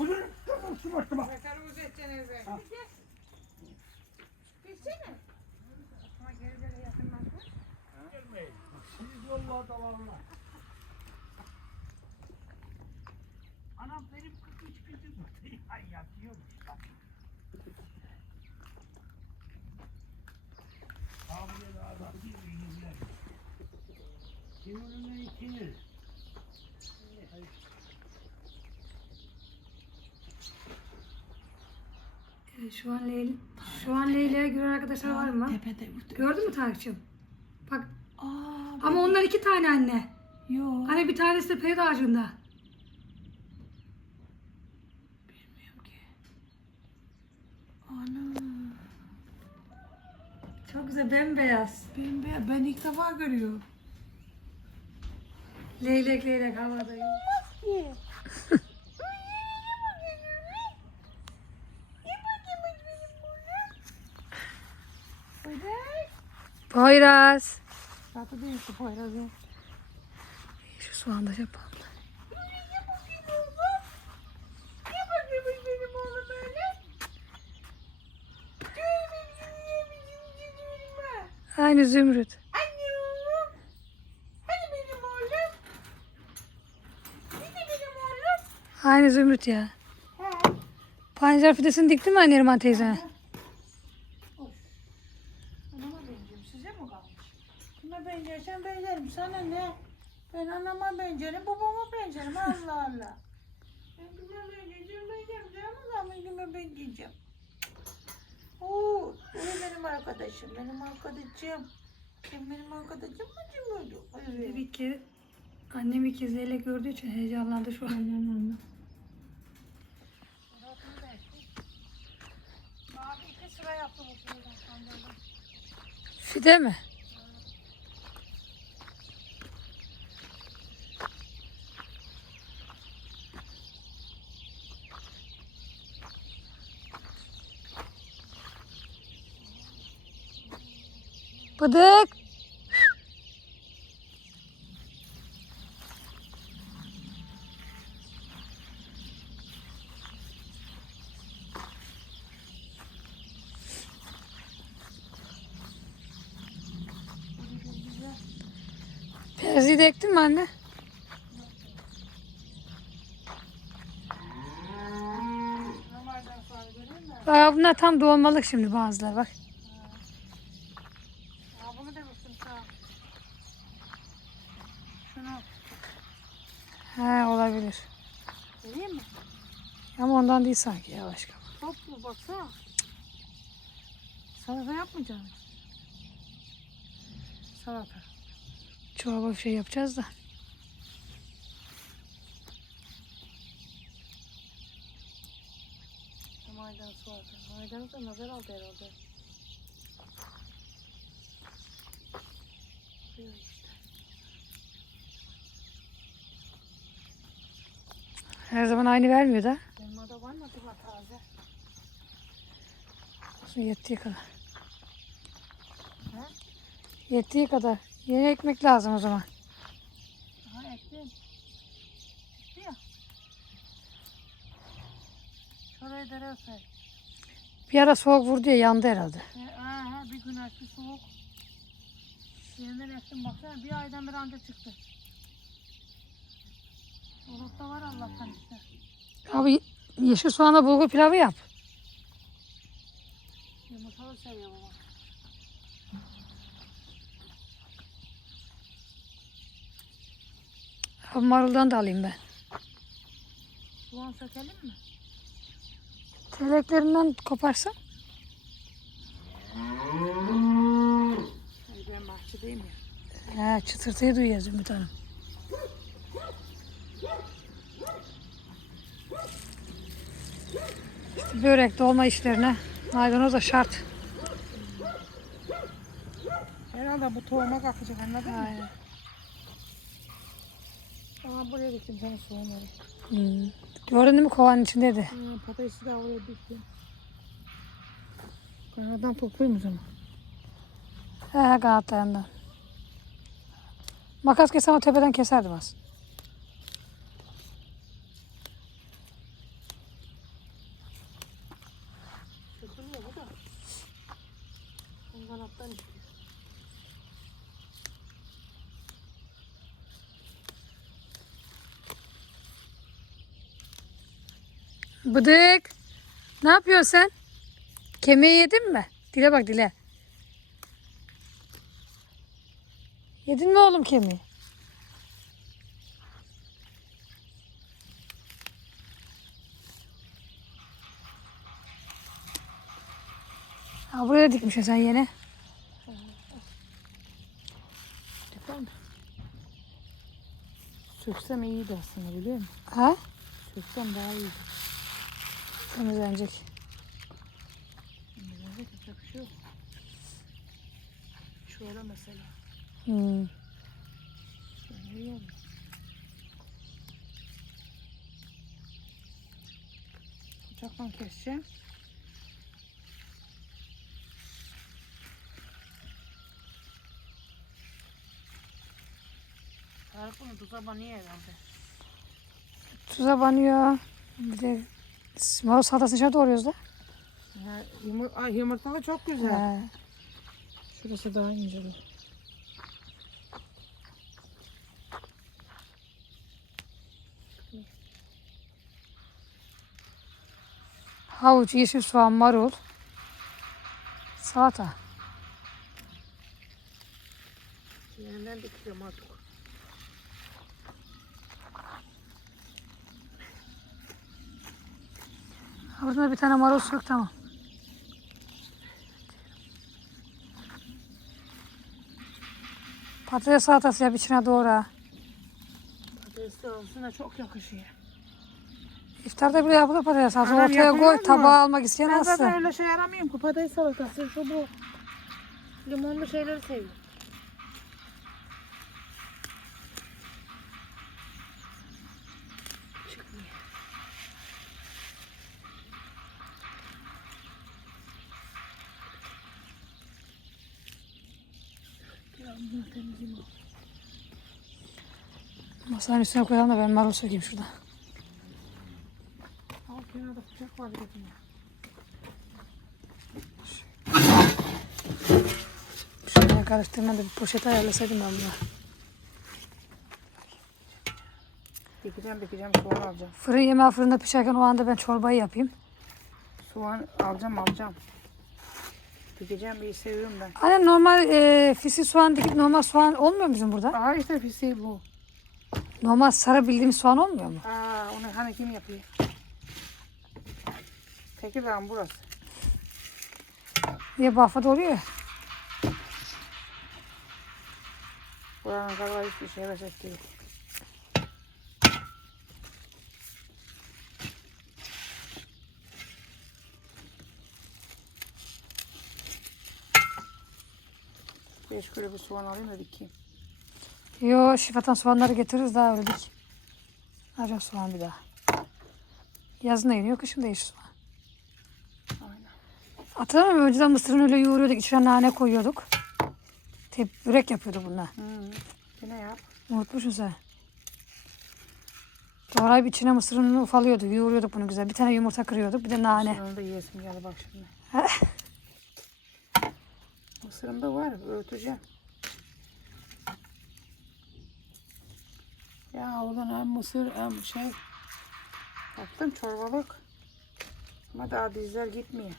fırın. Şu başlama. Sakalı uzatacaksın eve. Geçsene. Ama geri geri yakınlaşma. Gelmeyin. Siz yolla dalanma. Anam benim 43 kızım var. Ay yatıyormuş. Abiye de adam bir yüzler. Kiminle ikiniz. Şu an Leyla, şu an Leyla'ya gören arkadaşlar var mı? Tepede. Gördün mü Tarık'cığım? Bak Aa, ama onlar iki tane anne. yok. Hani bir tanesi de peri ağacında. Bilmiyorum ki. Ana. Çok güzel bembeyaz. Ben, ben, ilk defa görüyorum. Leylek leylek havada. Poyraz. Tatlı değil ki Poyraz'ı. Şu soğanda yapalım. Aynı zümrüt. Aynı zümrüt ya. Pancar fidesini diktin mi anne Erman teyze? Anama benziyorum. Size mi kalmış? Kime benzerim. Sana ne? Ben anama benzerim, babama benzerim. Allah Allah. Ben kime benzeyeceğim, benzeyeceğim. Ama kime benzeyeceğim. Oo, o benim arkadaşım, benim arkadaşım. Kim benim arkadaşım mı kim öyle? Evet. Bir kere annem bir kez leylek gördüğü için heyecanlandı şu an. Abi iki sıra yaptım o sırada sandalye. Fide mi? Bıdık. Perziyi de ektin mi anne? Aa, bunlar tam doğmalık şimdi bazıları bak. Aa, bunu demiştim sağ. Şunu He olabilir. vereyim mi? Ama ondan değil sanki ya başka. Top bu baksana. Salata yapmayacağım. Salata. Çorba bir şey yapacağız da. Maydanoz salata. Maydanoz da nazar aldı herhalde. Her zaman aynı vermiyor da. Orada var mı acaba taze? Olsun yettiği kadar. He? Yettiği kadar. Yeni ekmek lazım o zaman. Aha ektim. Ya. Şuraya dere öper. Bir ara soğuk vurdu ya yandı herhalde. E, aha, bir gün açtı soğuk. Yeniden ektim baksana bir aydan beri anca çıktı. Olukta var Allah'tan işte. Abi yeşil soğanla bulgur pilavı yap. Yumurtalı. Abi maruldan da alayım ben. Soğan sökelim mi? Teleklerinden koparsam. Ben bahçedeyim ya. He çıtırtıyı duyuyor Zümrüt Hanım. Börek dolma işlerine maydanoz da şart. Herhalde bu tohuma kalkacak anladın mı? Aynen. Ama buraya diktim sana soğanları. Hmm. Gördün mü kovanın içindeydi. Hmm, patatesi de oraya diktim. Kanadan toplayayım o zaman. He kanatlarından. Makas kesen o tepeden keserdim aslında. Sıkılıyor bu da. Bu kanattan çıkıyor. Bıdık. Ne yapıyorsun sen? Kemiği yedin mi? Dile bak dile. Yedin mi oğlum kemiği? Ha buraya dikmişsin sen yine. Dikkat mi? Söksem iyiydi aslında biliyor musun? Ha? Söksem daha iyiydi. Temizlenecek. Şimdi yapacak bir şey yok. Şöyle mesela. Hmm. Şöyle iyi oldu. Bıçakla keseceğim. Tarık bunu tuza banıyor herhalde. Tuza banıyor. Bir de marul salatasını dışarı doğruyoruz da. Yumur Ay, yumurtalı çok güzel. He. Şurası daha ince. Havuç, yeşil soğan, marul. Salata. Yeniden dikeceğim artık. Orada bir tane marul sök tamam. Patates salatası yap içine doğra. Patatesli olsun çok yakışıyor. İftarda bile yapılır patates salatası. Anam Ortaya koy mu? tabağa almak isteyen Ben zaten alsın. öyle şey aramıyorum ki. Patates salatası şu bu. Limonlu şeyleri seviyorum. Çıkmıyor. Ya bunu temizleyeyim. Masanın üstüne koyalım da ben marul sökeyim şurada. Al kenarda bıçak var dedim ya. Şuraya karıştırma da bir poşet ayarlasaydım ben bunu. Dikeceğim dikeceğim soğan alacağım. Fırın yemeği fırında pişerken o anda ben çorbayı yapayım. Soğan alacağım alacağım. Dikeceğim bir seviyorum ben. Anne normal e, fisi soğan dikip normal soğan olmuyor mu bizim burada? Aa işte pisi bu. Normal sarı bildiğimiz soğan olmuyor mu? Aa onu hani kim yapıyor? Tekirdağ burası. Diye bafada oluyor ya. Buranın kadar hiçbir şey reset değil. Beş kilo bir soğan alayım da dikeyim. Yo şifatan soğanları getiririz daha öyle dik. Arayacağım soğan bir daha. Yazın da yeniyor, kışın da yeşil soğan. Aynen. Hatırlamıyor musun? Önceden mısırını öyle yoğuruyorduk, içine nane koyuyorduk. Tep börek yapıyorduk bunlar. Hı. Yine yap. Unutmuşsun sen. Doğrayıp içine mısırını ufalıyorduk, yoğuruyorduk bunu güzel. Bir tane yumurta kırıyorduk, bir de nane. Mısırını da yiyesim geldi bak şimdi. Mısırım da var. Öğüteceğim. Ya oradan hem mısır hem şey yaptım çorbalık. Ama daha dizler gitmiyor.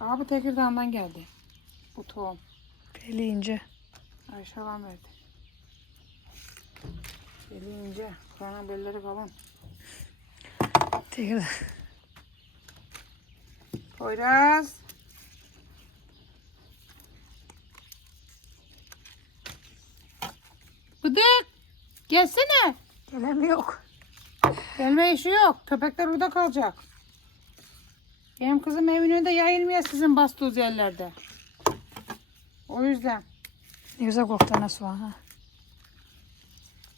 Aa bu Tekirdağ'dan geldi. Bu tohum. Beli ince. Ayşe alan verdi. Beli ince. Kur'an'ın belleri kalın. Tekirdağ. Poyraz. Bıdık. Gelsene. Gelen yok? Gelme işi yok. Köpekler burada kalacak. Benim kızım evin önünde yayılmıyor sizin bastığınız yerlerde. O yüzden. Ne güzel koktu ana soğan ha.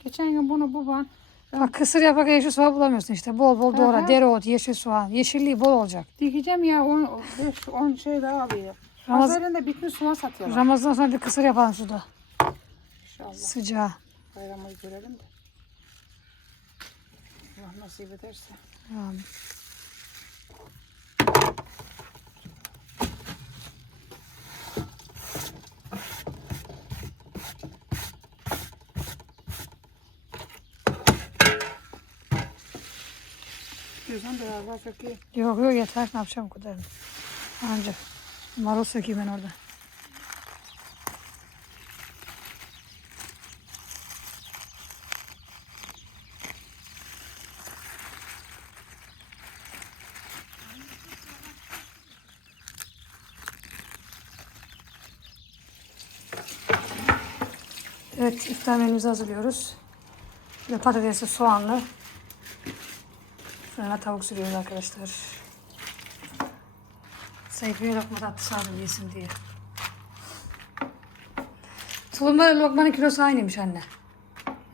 Geçen gün bunu baban Bak kısır yaparken yeşil soğan bulamıyorsun işte. Bol bol doğra. Aha. Dereotu, yeşil soğan. Yeşilliği bol olacak. Dikeceğim ya 10 5 10 şey daha alıyor. Ramaz- Pazarında bitmiş soğan satıyorlar. Ramazan sonra bir kısır yapalım şurada. İnşallah Sıcağı. bayramı görelim de. Allah nasip ederse. Amin. Daha çok iyi. Yok yok yeter. Ne yapacağım bu kadarını. Ancak. Marul sökeyim ben orada. Menümüzü hazırlıyoruz. Ve patatesli, soğanlı. Fırına tavuk sürüyoruz arkadaşlar. Bir lokma tatlısı aldım yesin diye. Tulumba ile lokmanın kilosu aynıymış anne.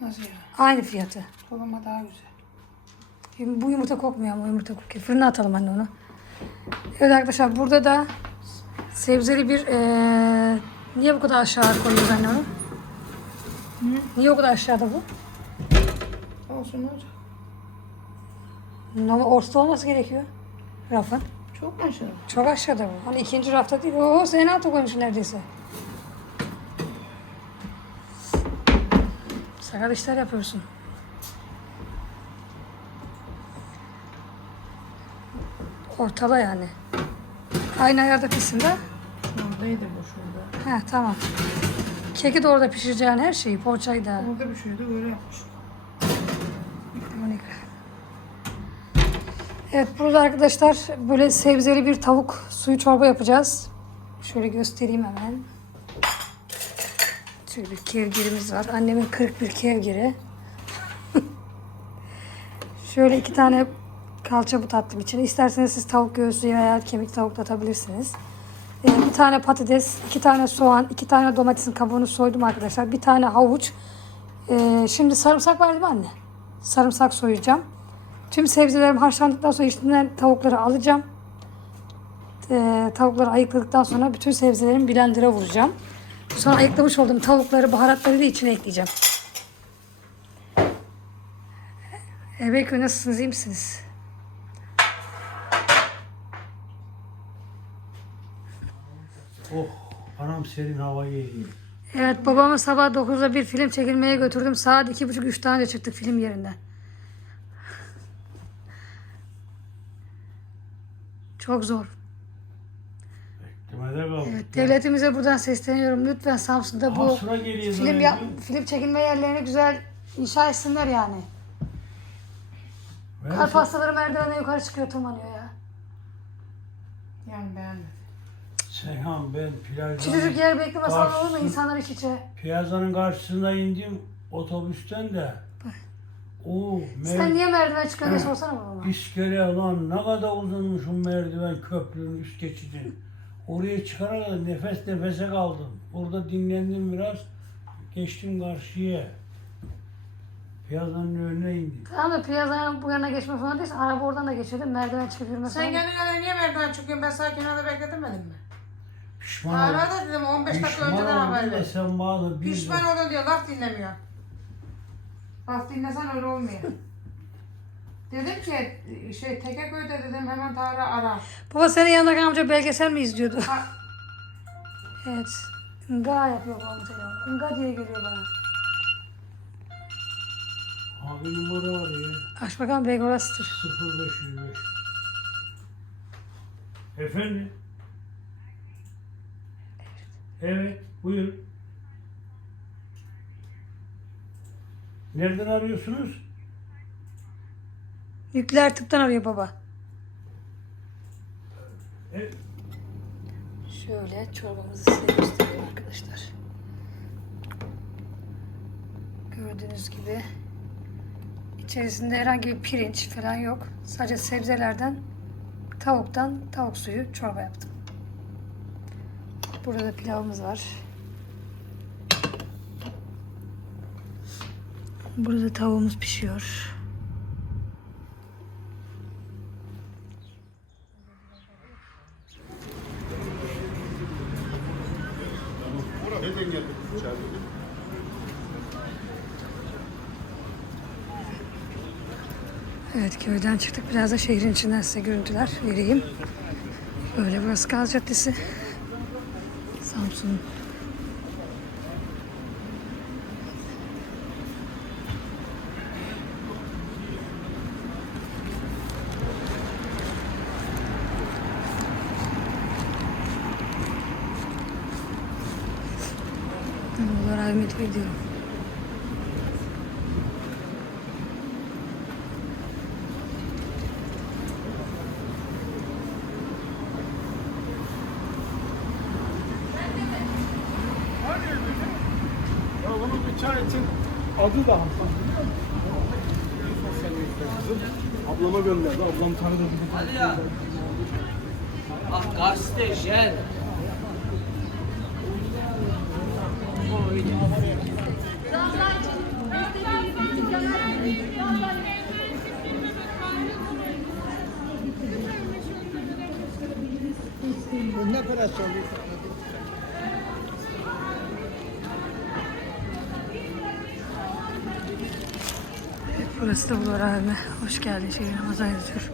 Nasıl ya? Aynı fiyatı. Koluma daha güzel. Yum- Bu yumurta kokmuyor ama yumurta kokuyor. Fırına atalım anne onu. Evet arkadaşlar burada da sebzeli bir eee, niye bu kadar aşağı koyuyoruz anne onu? Niye o kadar aşağıda bu? Olsun ne olacak? Normal ortada olması gerekiyor. Rafın. Çok mu aşırı? Çok aşağıda bu. Hani ikinci rafta değil. Oo sen alta koymuşsun neredeyse. Sakat işler yapıyorsun. Ortala yani. Aynı ayarda pişsin de. Oradaydı bu şurada. He tamam. Keki de orada pişireceğin her şeyi, poğaçayı da. Orada bir şeydi öyle yapmış. Monika. Evet burada arkadaşlar böyle sebzeli bir tavuk suyu çorba yapacağız. Şöyle göstereyim hemen. Şöyle bir kevgirimiz var. Annemin 41 kevgiri. Şöyle iki tane kalça bu tatlım için. İsterseniz siz tavuk göğsü veya kemik tavuk da atabilirsiniz. Ee, bir tane patates, iki tane soğan, iki tane domatesin kabuğunu soydum arkadaşlar. Bir tane havuç. Ee, şimdi sarımsak var değil mi anne? Sarımsak soyacağım. Tüm sebzelerim haşlandıktan sonra içinden tavukları alacağım. Ee, tavukları ayıkladıktan sonra bütün sebzelerimi blender'a vuracağım. Sonra ayıklamış olduğum tavukları baharatları da içine ekleyeceğim. Evet nasılsınız iyi misiniz? Oh anam serin havayı yiyor. Evet babamı sabah 9'da bir film çekilmeye götürdüm. Saat 2.30-3 tane çıktık film yerinden. Çok zor. Beklemede kaldık. Evet, devletimize buradan sesleniyorum. Lütfen Samsun'da bu geliyor film, ya, film çekilme yerlerini güzel inşa etsinler yani. Kalp hastaları merdivenden yukarı çıkıyor tırmanıyor ya. Yani beğenmedim. Seyhan ben Küçücük plajdan, yer bekleme salonu olur mu insanlar iç içe? plazanın karşısına indim otobüsten de. O Sen niye merdiven çıkıyorsun diye sorsana babama. iskele lan ne kadar uzunmuş o merdiven köprünün üst geçidi. Oraya çıkana kadar nefes nefese kaldım. Orada dinlendim biraz. Geçtim karşıya. Plazanın önüne indim. Tamam da plazanın bu yana geçme falan değilse araba oradan da geçiyordum. Merdiven çıkıp yürüme Sen falan. kendine niye merdiven çıkıyorsun? Ben sana kenarda bekletemedim mi? Pişman Hala oldum. da dedim 15 dakika Pişman önceden haber oldum da ver. sen bana bir Pişman oldun diyor laf dinlemiyor. Laf dinlesen öyle olmuyor. dedim ki şey Tekeköy'de dedim hemen Tarık'ı ara. Baba senin yanındaki amca belgesel mi izliyordu? Ha, evet. Nga yapıyor babam telefonu. Nga diye geliyor bana. Abi numara var ya. Aç bakalım belki orasıdır. 0505. Efendim? Evet, buyur. Nereden arıyorsunuz? Nükleer tıptan arıyor baba. E, Şöyle çorbamızı size göstereyim arkadaşlar. Gördüğünüz gibi içerisinde herhangi bir pirinç falan yok. Sadece sebzelerden, tavuktan tavuk suyu çorba yaptım. Burada da pilavımız var. Burada tavuğumuz pişiyor. Evet köyden çıktık. Biraz da şehrin içinden size görüntüler vereyim. Böyle burası Gaz Caddesi. Гібсон. Там Лара Медведева. Adı da Hasan. Sosyal medyada kızım. Ablama gönderdi. Ablam tanıdı. Hadi ya. Ah gazeteciler. Burası da Bulvar abime. Hoş geldin şehir Ramazan yazıyor.